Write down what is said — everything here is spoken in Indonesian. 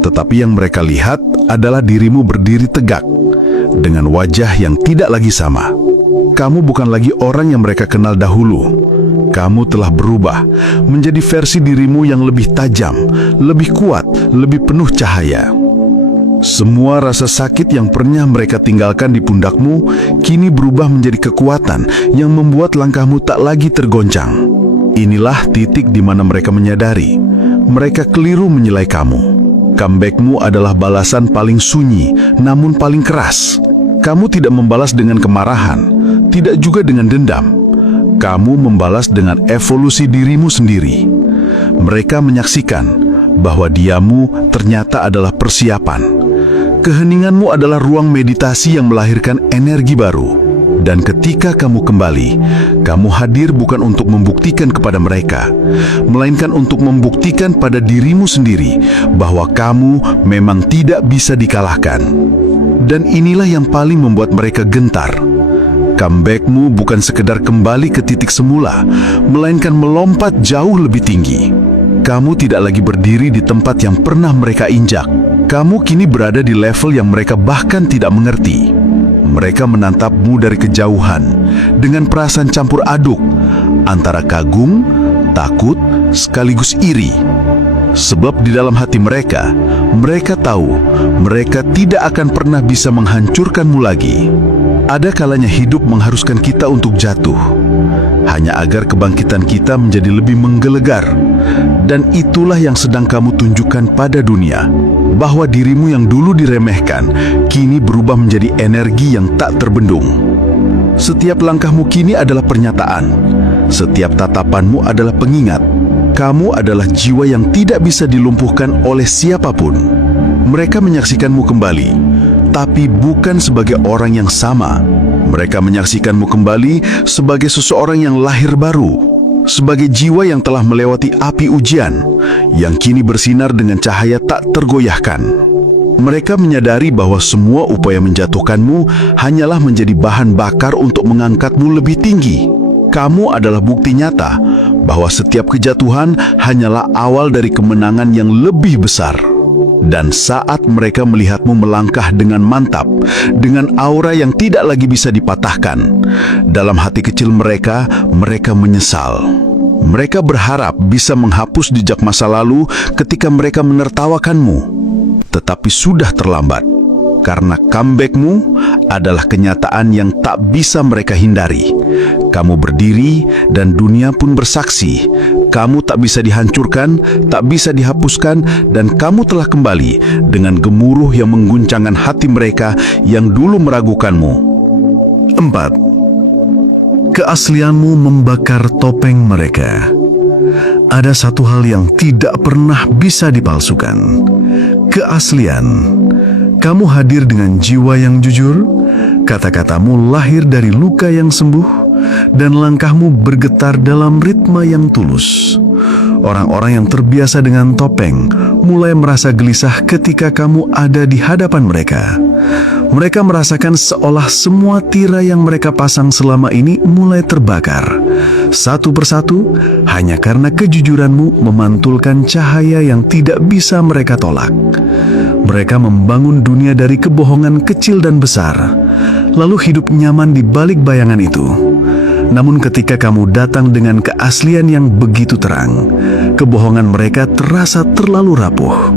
Tetapi yang mereka lihat adalah dirimu berdiri tegak, dengan wajah yang tidak lagi sama. Kamu bukan lagi orang yang mereka kenal dahulu. Kamu telah berubah menjadi versi dirimu yang lebih tajam, lebih kuat, lebih penuh cahaya. Semua rasa sakit yang pernah mereka tinggalkan di pundakmu kini berubah menjadi kekuatan yang membuat langkahmu tak lagi tergoncang. Inilah titik di mana mereka menyadari mereka keliru menilai kamu. Comebackmu adalah balasan paling sunyi, namun paling keras. Kamu tidak membalas dengan kemarahan, tidak juga dengan dendam. Kamu membalas dengan evolusi dirimu sendiri. Mereka menyaksikan bahwa diammu ternyata adalah persiapan. Keheninganmu adalah ruang meditasi yang melahirkan energi baru. Dan ketika kamu kembali, kamu hadir bukan untuk membuktikan kepada mereka, melainkan untuk membuktikan pada dirimu sendiri bahwa kamu memang tidak bisa dikalahkan. Dan inilah yang paling membuat mereka gentar. Comebackmu bukan sekedar kembali ke titik semula, melainkan melompat jauh lebih tinggi. Kamu tidak lagi berdiri di tempat yang pernah mereka injak. Kamu kini berada di level yang mereka bahkan tidak mengerti. Mereka menatapmu dari kejauhan dengan perasaan campur aduk antara kagum, takut, sekaligus iri. Sebab di dalam hati mereka, mereka tahu mereka tidak akan pernah bisa menghancurkanmu lagi. Ada kalanya hidup mengharuskan kita untuk jatuh, hanya agar kebangkitan kita menjadi lebih menggelegar. Dan itulah yang sedang kamu tunjukkan pada dunia, bahwa dirimu yang dulu diremehkan, kini berubah menjadi energi yang tak terbendung. Setiap langkahmu kini adalah pernyataan, setiap tatapanmu adalah pengingat. Kamu adalah jiwa yang tidak bisa dilumpuhkan oleh siapapun. Mereka menyaksikanmu kembali, tapi bukan sebagai orang yang sama. Mereka menyaksikanmu kembali sebagai seseorang yang lahir baru, sebagai jiwa yang telah melewati api ujian, yang kini bersinar dengan cahaya tak tergoyahkan. Mereka menyadari bahwa semua upaya menjatuhkanmu hanyalah menjadi bahan bakar untuk mengangkatmu lebih tinggi. Kamu adalah bukti nyata bahwa setiap kejatuhan hanyalah awal dari kemenangan yang lebih besar. Dan saat mereka melihatmu melangkah dengan mantap, dengan aura yang tidak lagi bisa dipatahkan, dalam hati kecil mereka, mereka menyesal. Mereka berharap bisa menghapus jejak masa lalu ketika mereka menertawakanmu. Tetapi sudah terlambat, karena comebackmu adalah kenyataan yang tak bisa mereka hindari. Kamu berdiri dan dunia pun bersaksi. Kamu tak bisa dihancurkan, tak bisa dihapuskan, dan kamu telah kembali dengan gemuruh yang mengguncangkan hati mereka yang dulu meragukanmu. 4. Keaslianmu membakar topeng mereka. Ada satu hal yang tidak pernah bisa dipalsukan. Keaslian. Kamu hadir dengan jiwa yang jujur, kata-katamu lahir dari luka yang sembuh, dan langkahmu bergetar dalam ritme yang tulus. Orang-orang yang terbiasa dengan topeng mulai merasa gelisah ketika kamu ada di hadapan mereka. Mereka merasakan seolah semua tirai yang mereka pasang selama ini mulai terbakar, satu persatu, hanya karena kejujuranmu memantulkan cahaya yang tidak bisa mereka tolak. Mereka membangun dunia dari kebohongan kecil dan besar, lalu hidup nyaman di balik bayangan itu. Namun ketika kamu datang dengan keaslian yang begitu terang, kebohongan mereka terasa terlalu rapuh.